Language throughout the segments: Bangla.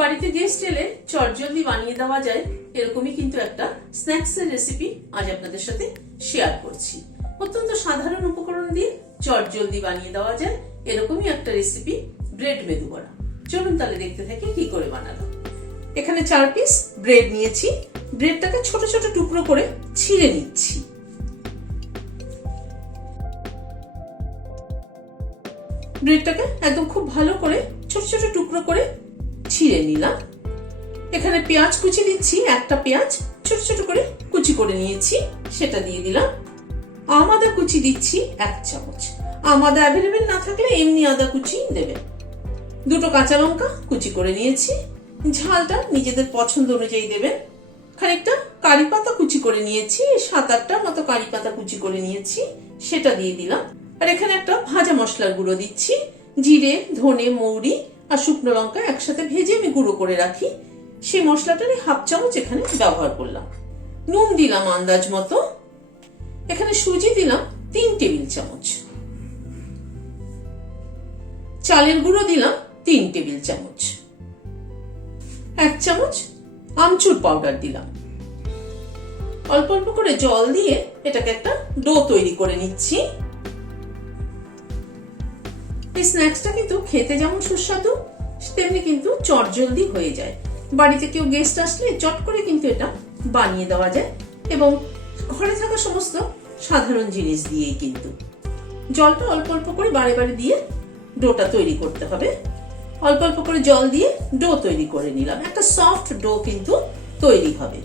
বাড়িতে গেস্ট এলে চটজলদি বানিয়ে দেওয়া যায় এরকমই কিন্তু একটা স্ন্যাক্স এর রেসিপি আজ আপনাদের সাথে শেয়ার করছি। অত্যন্ত সাধারণ উপকরণ দিয়ে চটজলদি বানিয়ে দেওয়া যায় এরকমই একটা রেসিপি, ব্রেড মেদু বড়া। চলুন তাহলে দেখতে থাকি কি করে বানালাম। এখানে 4 পিস ব্রেড নিয়েছি। ব্রেডটাকে ছোট ছোট টুকরো করে ছিঁড়ে নিচ্ছি। ব্রেডটাকে একদম খুব ভালো করে ছোট ছোট টুকরো করে ছিঁড়ে নিলাম। এখানে পেঁয়াজ কুচি দিচ্ছি। একটা পেঁয়াজ ছোট ছোট করে কুচি করে নিয়েছি, সেটা দিয়ে দিলাম। আম আদা কুচি দিচ্ছি 1 চামচ। আম আদা অ্যাভেলেবেল না থাকলে এমনি আদা কুচি দেবেন। 2টো কাঁচা লঙ্কা কুচি করে নিয়েছি। ঝালটা নিজেদের পছন্দ অনুযায়ী দেবেন। খানিকটা কারি পাতা কুচি করে নিয়েছি, 7-8টার মতো কারি পাতা কুচি করে নিয়েছি, সেটা দিয়ে দিলাম। আর এখানে একটা ভাজা মশলার গুঁড়ো দিচ্ছি। জিরে, ধনে, মৌরি আর শুকনো লঙ্কা একসাথে ভেজে আমি গুঁড়ো করে রাখি, সেই মশলাটার 1/2 চামচ এখানে ব্যবহার করলাম। নুন দিলাম আন্দাজ মতো। এখানে সুজি দিলাম 3 টেবিল চামচ। চালের গুঁড়ো দিলাম 3 টেবিল চামচ। 1 চামচ আমচুর পাউডার দিলাম। অল্প অল্প করে জল দিয়ে এটাকে একটা ডো তৈরি করে নিচ্ছি। এই স্ন্যাক্সটা কিন্তু খেতে যেমন সুস্বাদু তেমনি কিন্তু চটজলদি হয়ে যায়। বাড়িতে কেউ গেস্ট আসলে চট করে কিন্তু এটা বানিয়ে দেওয়া যায় এবং ঘরে থাকা সমস্ত সাধারণ জিনিস দিয়েই কিন্তু। জলটা অল্প অল্প করে বারে বারে দিয়ে ডোটা তৈরি করতে হবে। অল্প অল্প করে জল দিয়ে ডো তৈরি করে নিলাম। একটা সফট ডো কিন্তু তৈরি হবে।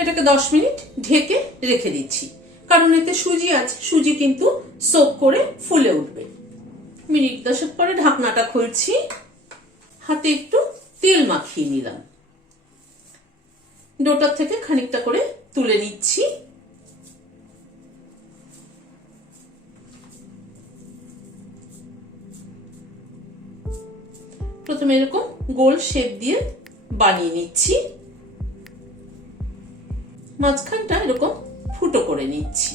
এটাকে 10 মিনিট ঢেকে রেখে দিচ্ছি, কারণ এতে সুজি আছে, সুজি কিন্তু সোক করে ফুলে উঠবে। মিনিট 10 পরে ঢাকনাটা খুলছি। হাতে একটু তেল মাখিয়ে নিলাম। ডোটার থেকে খানিকটা করে তুলে নিচ্ছি। প্রথমে এরকম গোল শেপ দিয়ে বানিয়ে নিচ্ছি। মাঝখানটা এরকম ফুটো করে নিচ্ছি।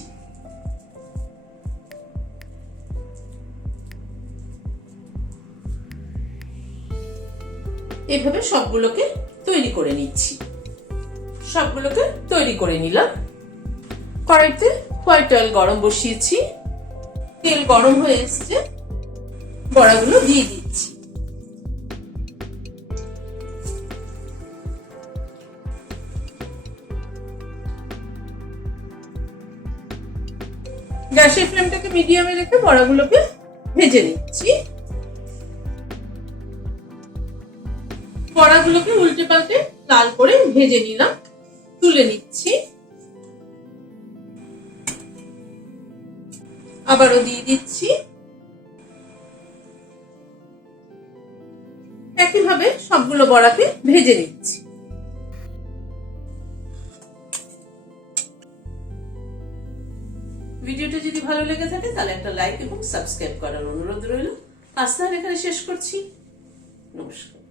এভাবে সবগুলোকে তৈরি করে নিচ্ছি। সবগুলোকে তৈরি করে নিলাম। কড়াইতে হোয়াইট অয়েল গরম বসিয়েছি। তেল গরম হয়ে এসেছে, বড়াগুলো দিয়ে দিচ্ছি। গ্যাসের ফ্লেমটাকে মিডিয়ামে রেখে বড়াগুলোকে ভেজে নিচ্ছি। বড়াগুলোকে উল্টে পাল্টে লাল করে ভেজে নিলাম, তুলে নিচ্ছি। আবারও দিয়ে দিচ্ছি। একইভাবে সবগুলো বড়াকে ভেজে নিচ্ছি। ভিডিওটা যদি ভালো লেগে থাকে তাহলে একটা লাইক এবং সাবস্ক্রাইব করার অনুরোধ রইল। আজ তাহলে এখানে শেষ করছি। নমস্কার।